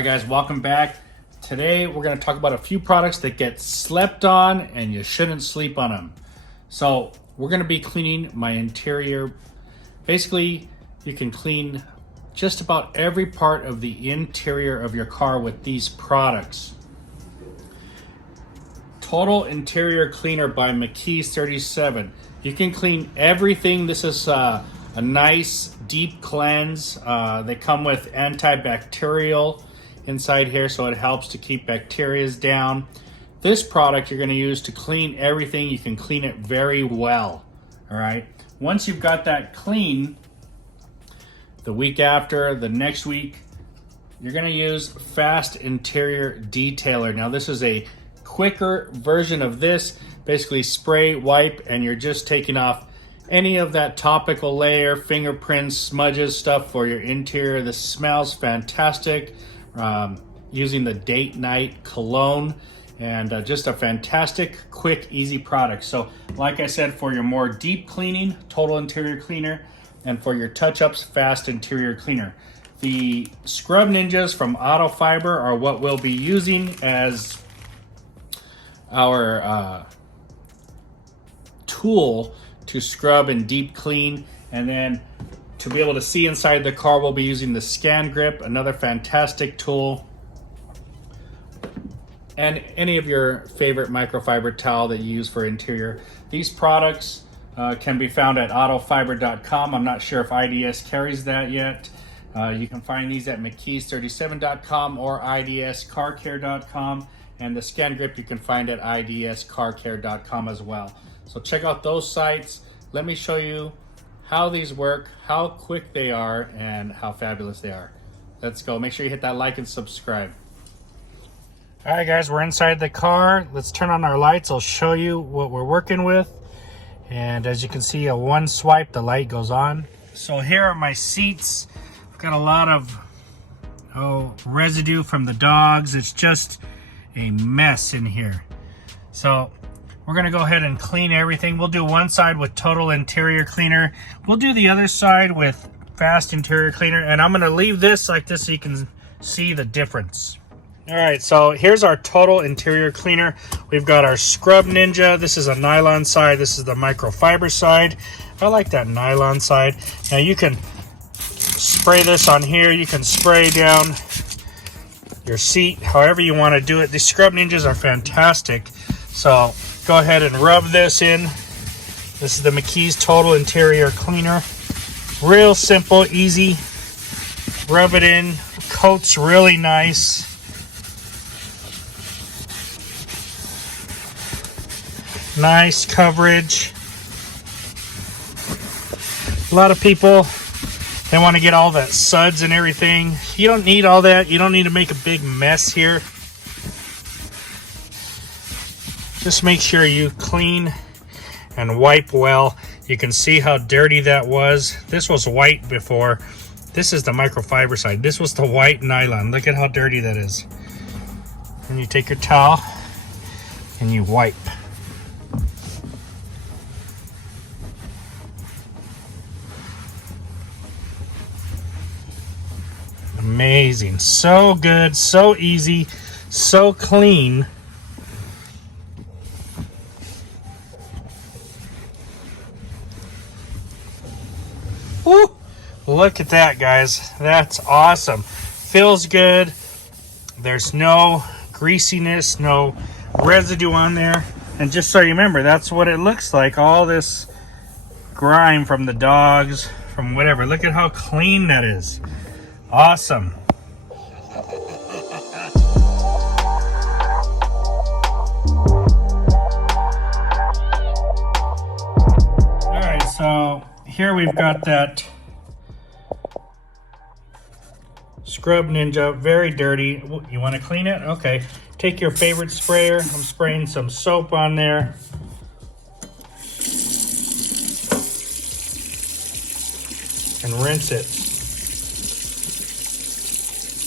Alright guys, welcome back. Today we're going to talk about a few products that get slept on and you shouldn't sleep on them. So we're going to be cleaning my interior. Basically, you can clean just about every part of the interior of your car with these products. Total Interior Cleaner by McKee's 37. You can clean everything. This is a nice deep cleanse. They come with antibacterial inside here, so it helps to keep bacteria down. This product you're going to use to clean everything. You can clean it very well. All right. Once you've got that clean, the week after, the next week, you're going to use Fast Interior Detailer. Now this is a quicker version of this. Basically spray, wipe, and you're just taking off any of that topical layer, fingerprints, smudges, stuff for your interior. This smells fantastic. Using the Date Night cologne, and just a fantastic, quick, easy product. So like I said, for your more deep cleaning, Total Interior Cleaner, and for your touch-ups, Fast Interior Cleaner. The Scrub Ninjas from AutoFiber are what we'll be using as our tool to scrub and deep clean. And then to be able to see inside the car, we'll be using the Scan Grip, another fantastic tool. And any of your favorite microfiber towel that you use for interior. These products can be found at AutoFiber.com. I'm not sure if IDS carries that yet. You can find these at McKee's37.com or IDSCarCare.com. And the Scan Grip you can find at IDSCarCare.com as well. So check out those sites. Let me show you how these work, how quick they are, and how fabulous they are. Let's go. Make sure you hit that like and subscribe. All right, guys, we're inside the car. Let's turn on our lights. I'll show you what we're working with. And as you can see, a one swipe, the light goes on. So here are my seats. I've got a lot of residue from the dogs. It's just a mess in here. So we're gonna go ahead and clean everything. We'll do one side with Total Interior Cleaner. We'll do the other side with Fast Interior Cleaner. And I'm gonna leave this like this so you can see the difference. All right, so here's our Total Interior Cleaner. We've got our Scrub Ninja. This is a nylon side. This is the microfiber side. I like that nylon side. Now you can spray this on here. You can spray down your seat, however you want to do it. These Scrub Ninjas are fantastic. So go ahead and rub this in. This is the McKee's Total Interior Cleaner. Real simple, easy. Rub it in. Coats really nice. Nice coverage. A lot of people, they want to get all that suds and everything. You don't need all that. You don't need to make a big mess here. Just make sure you clean and wipe well. You can see how dirty that was. This was white before. This is the microfiber side. This was the white nylon. Look at how dirty that is. And you take your towel and you wipe. Amazing. So good, so easy, so clean. Woo! Look at that, guys. That's awesome. Feels good. There's no greasiness, no residue on there. And just so you remember, that's what it looks like. All this grime from the dogs, from whatever. Look at how clean that is. Awesome. All right, so here we've got that Scrub Ninja, very dirty. You want to clean it? Okay. Take your favorite sprayer. I'm spraying some soap on there. And rinse it.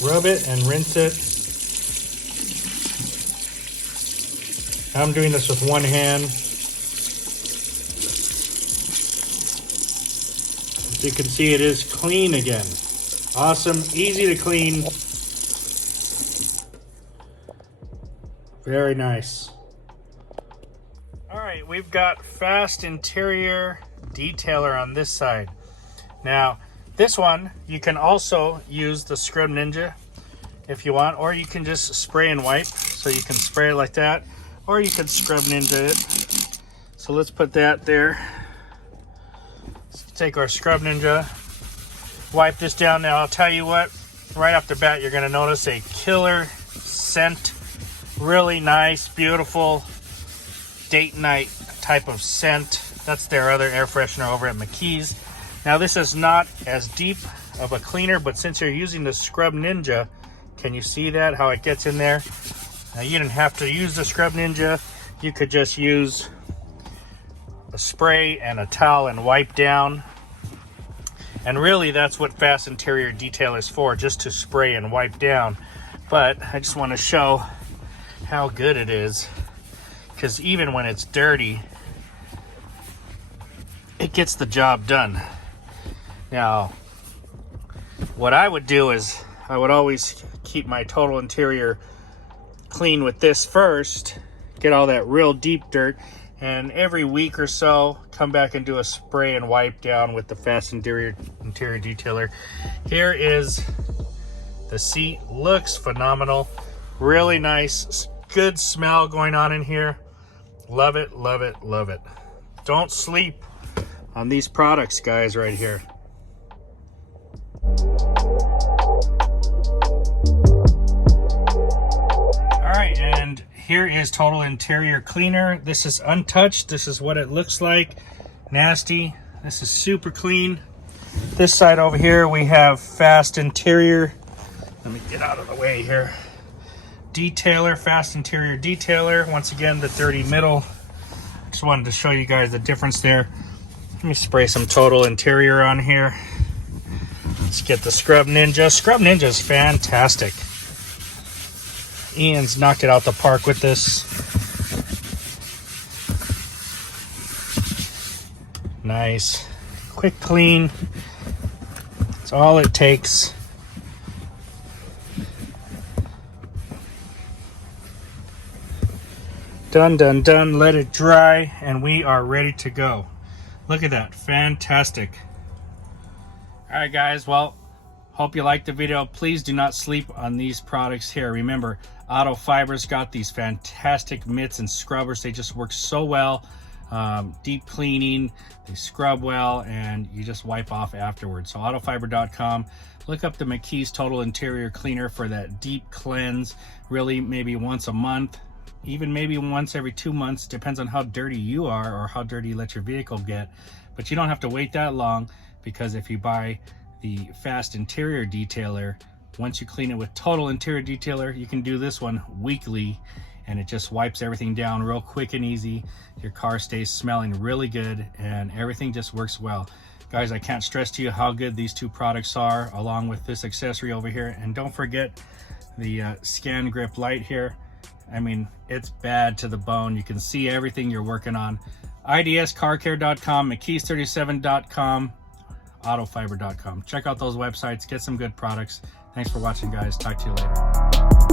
Rub it and rinse it. I'm doing this with one hand. As you can see, it is clean again. Awesome, easy to clean. Very nice. All right, we've got Fast Interior Detailer on this side. Now, this one, you can also use the Scrub Ninja if you want, or you can just spray and wipe. So you can spray it like that, or you can Scrub Ninja it. So let's put that there. Let's take our Scrub Ninja, wipe this down. Now, I'll tell you what, right off the bat, you're gonna notice a killer scent. Really nice, beautiful date night type of scent. That's their other air freshener over at McKee's. Now this is not as deep of a cleaner, but since you're using the Scrub Ninja, can you see that, how it gets in there? Now you didn't have to use the Scrub Ninja. You could just use a spray and a towel and wipe down. And really that's what Fast Interior Detail is for, just to spray and wipe down. But I just want to show how good it is, because even when it's dirty, it gets the job done. Now, what I would do is I would always keep my total interior clean with this first, get all that real deep dirt, and every week or so come back and do a spray and wipe down with the Fast Interior Detailer. Here is the seat. Looks phenomenal, really nice, good smell going on in here. Love it, love it, love it. Don't sleep on these products, guys, right here. All right, and here is Total Interior Cleaner. This is untouched. This is what it looks like. Nasty. This is super clean. This side over here we have Fast Interior. Let me get out of the way here. Detailer, Fast Interior Detailer. Once again, the dirty middle. Just wanted to show you guys the difference there. Let me spray some Total Interior on here. Let's get the Scrub Ninja. Scrub Ninja is fantastic. Ian's knocked it out the park with this. Nice. Quick clean. That's all it takes. Done, done, done. Let it dry, and we are ready to go. Look at that. Fantastic. All right, guys. Well, hope you liked the video. Please do not sleep on these products here. Remember, AutoFiber's got these fantastic mitts and scrubbers. They just work so well. Deep cleaning, they scrub well, and you just wipe off afterwards. So AutoFiber.com. Look up the McKee's Total Interior Cleaner for that deep cleanse. Really, maybe once a month. Even maybe once every 2 months, depends on how dirty you are or how dirty you let your vehicle get. But you don't have to wait that long, because if you buy the Fast Interior Detailer, once you clean it with Total Interior Detailer, you can do this one weekly, and it just wipes everything down real quick and easy. Your car stays smelling really good, and everything just works well. Guys, I can't stress to you how good these two products are, along with this accessory over here. And don't forget the Scan Grip light here. I mean, it's bad to the bone. You can see everything you're working on. IDScarcare.com, McKees37.com, AutoFiber.com. Check out those websites. Get some good products. Thanks for watching, guys. Talk to you later.